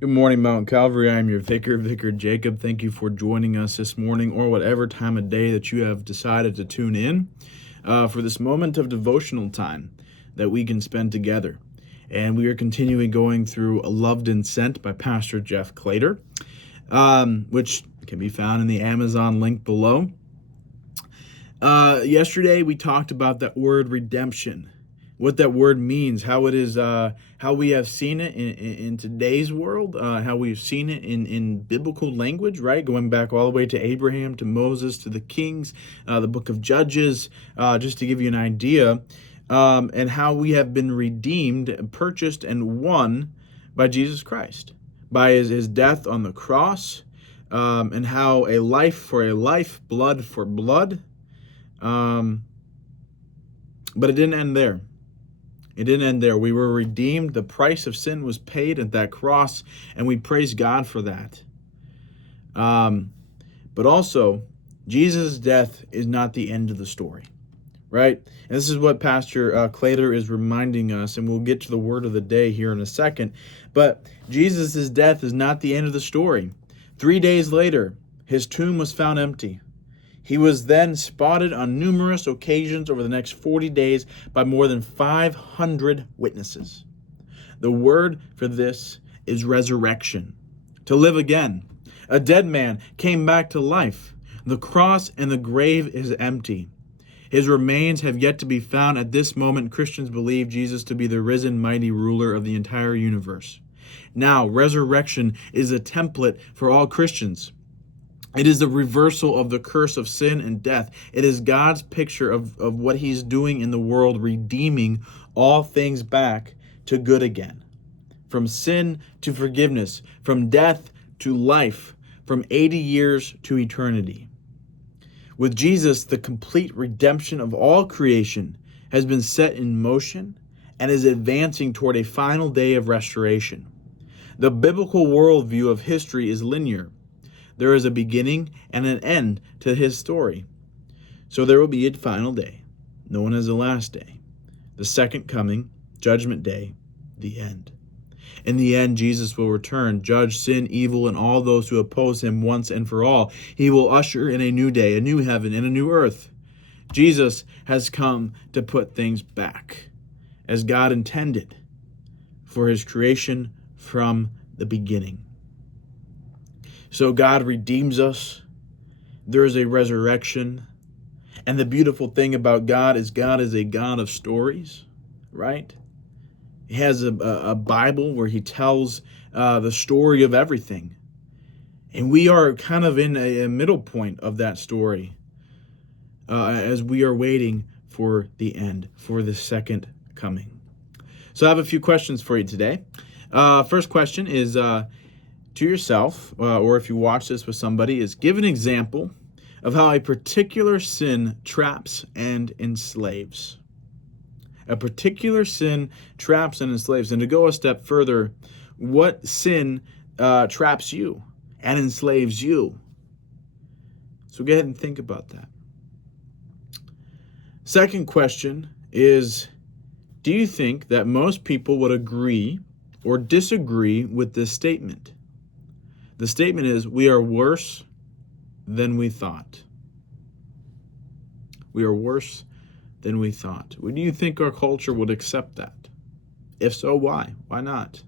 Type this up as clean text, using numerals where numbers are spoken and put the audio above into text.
Good morning, Mount Calvary. I am your Vicar Jacob. Thank you for joining us this morning or whatever time of day that you have decided to tune in for this moment of devotional time that we can spend together. And we are continuing going through Loved and Sent by Pastor Jeff Cloeter, which can be found in the Amazon link below. Yesterday, we talked about that word redemption, what that word means, how it is, how we have seen it in today's world, how we've seen it in biblical language, right? Going back all the way to Abraham, to Moses, to the Kings, the book of Judges, just to give you an idea, and how we have been redeemed, purchased, and won by Jesus Christ, by his death on the cross, and how a life for a life, blood for blood. But it didn't end there. It didn't end there. We were redeemed. The price of sin was paid at that cross, and we praise God for that. But also, Jesus' death is not the end of the story, right? And this is what Pastor Cloeter is reminding us, and we'll get to the word of the day here in a second. But Jesus' death is not the end of the story. 3 days later, his tomb was found empty. He was then spotted on numerous occasions over the next 40 days by more than 500 witnesses. The word for this is resurrection, to live again. A dead man came back to life. The cross and the grave is empty. His remains have yet to be found. At this moment, Christians believe Jesus to be the risen, mighty ruler of the entire universe. Now, resurrection is a template for all Christians. It is the reversal of the curse of sin and death. It is God's picture of what he's doing in the world, redeeming all things back to good again. From sin to forgiveness, from death to life, from 80 years to eternity. With Jesus, the complete redemption of all creation has been set in motion and is advancing toward a final day of restoration. The biblical worldview of history is linear. There is a beginning and an end to his story. So there will be a final day, known as the last day, the second coming, judgment day, the end. In the end, Jesus will return, judge sin, evil, and all those who oppose him once and for all. He will usher in a new day, a new heaven, and a new earth. Jesus has come to put things back as God intended for his creation from the beginning. So God redeems us. There is a resurrection. And the beautiful thing about God is a God of stories, right? He has a Bible where he tells the story of everything. And we are kind of in a middle point of that story as we are waiting for the end, for the second coming. So I have a few questions for you today. First question is to yourself, or if you watch this with somebody, is give an example of how a particular sin traps and enslaves. A particular sin traps and enslaves. And to go a step further, what sin traps you and enslaves you? So go ahead and think about that. Second question is, do you think that most people would agree or disagree with this statement? The statement is, we are worse than we thought. We are worse than we thought. Would you think our culture would accept that? If so, why? Why not?